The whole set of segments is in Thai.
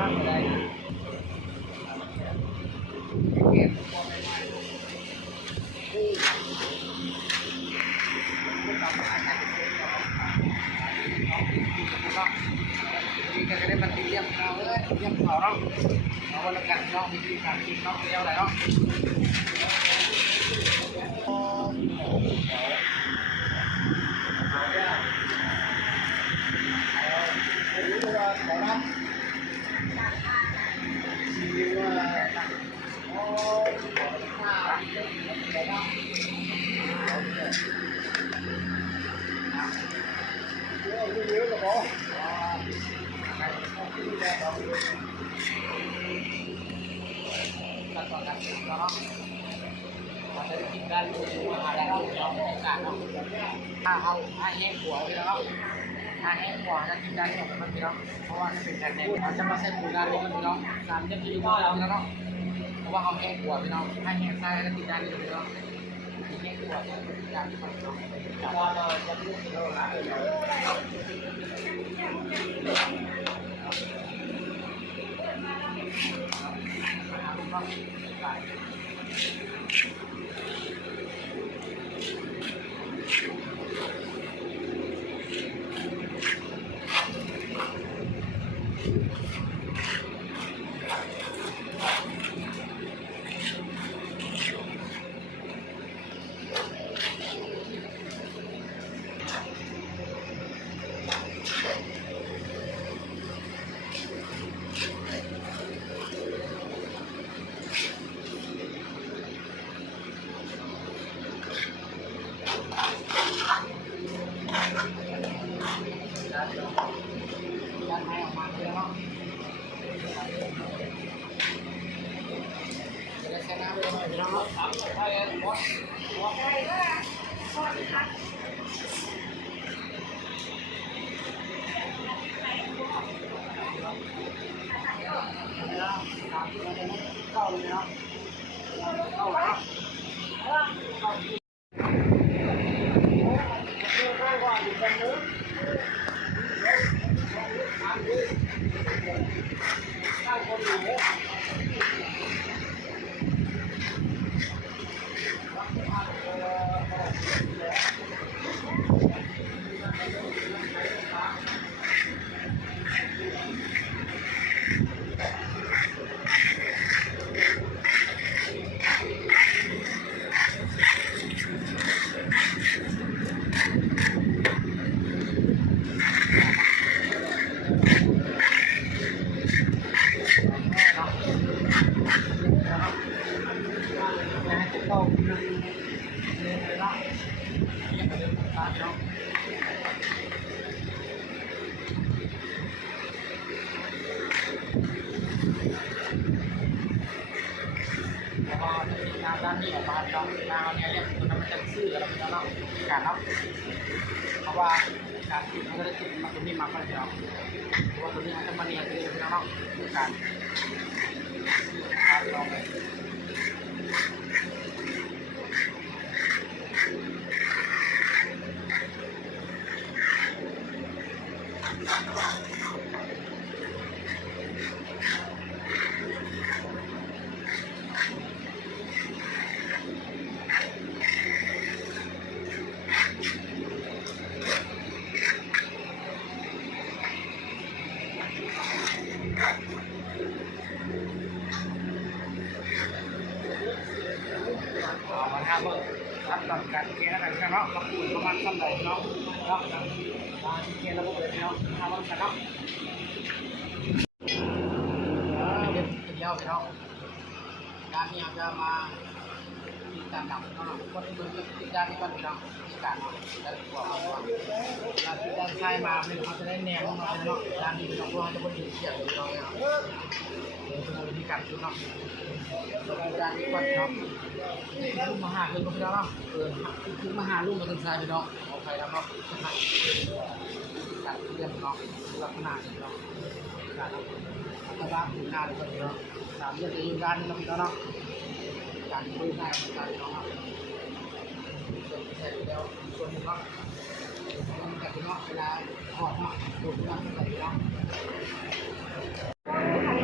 ข้างอะไรเก็บตัวไปมาที่ต่อมาการเก็บต่อมีการได้มันเยี่ยมเราเลยเยี่ยมเขาเนาะเอาวันละกันเนาะมีที่การกินเนาะเดียวอะไรเนาะขั้นตอนการกินเนาะเราจะกินได้รู้ว่าอะไรเราลองโอกาสเนาะถ้าเอาให้แห้งหัวไปแล้วเนาะถ้าแห้งหัวจะกินได้หมดมันพี่น้องเพราะว่าจะเป็นแผ่นเด็กเราจะมาใส่ปูด้านนี้พี่น้องการจะกินว่าเราแล้วเนาะเพราะว่าเขาแห้งหัวพี่น้องให้แห้งใส่แล้วกินได้เลยพี่น้องแห้งหัวจะกินได้พี่น้องว่าเราจะรู้สึกว่าด้านในออกมาเลยเนาะจะได้ใช้น้ำไปหน่อยพี่น้องเนาะใช่เลยหมดเข้าเลยเนาะเข้าแล้วด้านนี้ออกมาลองดาวเนี่ยเนี่ยตัวนั้นมันจะซื่อแล้วพี่น้องการเนาะเพราะว่าการกินมันก็ได้กินมันตัวนี้มากเลยพี่น้องเพราะว่าตัวนี้มันจะมาเนี่ยเลยพี่น้องการลองเลยขั้นตอนการเกลี่ยอะไรกันเนาะกระปุกประมาณขั้นไหนเนาะเนาะเกลี่ยระบบเลยเนาะทำกันเนาะเดี๋ยวพี่น้องการนี้จะมาติดตามหนังเนาะก็ดูติดตามนี้ก่อนพี่น้องติดตามแล้วบอกว่าการติดตามใช้มาเป็นเขาจะได้แนวเนาะเนาะการนี้พี่น้องก็จะไม่ดีเสียเลยเนาะเป็นวิธีการดูเนาะการนี้ก่อนเนาะลูกมาหาคือพี่น้องเนาะคือมาหาลูกมาถึงใจพี่น้องเอาไปแล้วเนาะการเรียนเนาะลักษณะเนาะการอัตราถึงหน้าเลยพี่น้องสามเดือนจะยืนการนี่พี่น้องเนาะการดูหน้าการพี่น้องเนาะแล้วส่วนนึงเนาะกับพี่น้องเวลาถอดเนาะดูพี่น้องกับพี่น้อง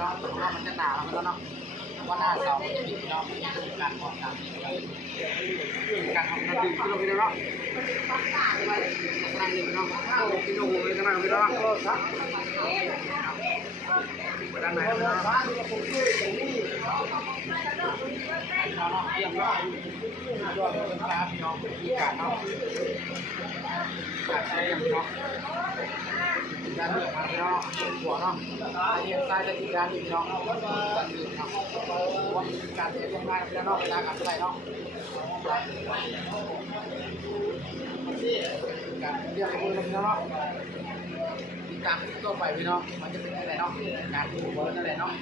น้องเพราะมันจะหนาแล้วเนาะว่าหน้าเสาจะปิดพี่น้องการออกตามการทำกระดิ่งพี่น้องพี่น้องนั่งนี่พี่น้องโอ้พี่น้องเลยกันนั่งพี่น้องไปด้านไหนพี่น้องเยี่ยมมากยอดเป็นฟ้าพี่น้องมีการเนาะการใช้เยี่ยมพี่น้องการเลี้ยงพี่น้องหัวเนาะเลี้ยงใต้จะติดการพี่น้องการเลี้ยงเนาะว่ามีการเลี้ยงง่ายพี่น้องเวลาการเท่าไหร่เนาะการเลี้ยงมือพี่น้องติดตามตัวไปพี่น้องมันจะเป็นอะไรเนาะการดูบอลนั่นแหละเนาะ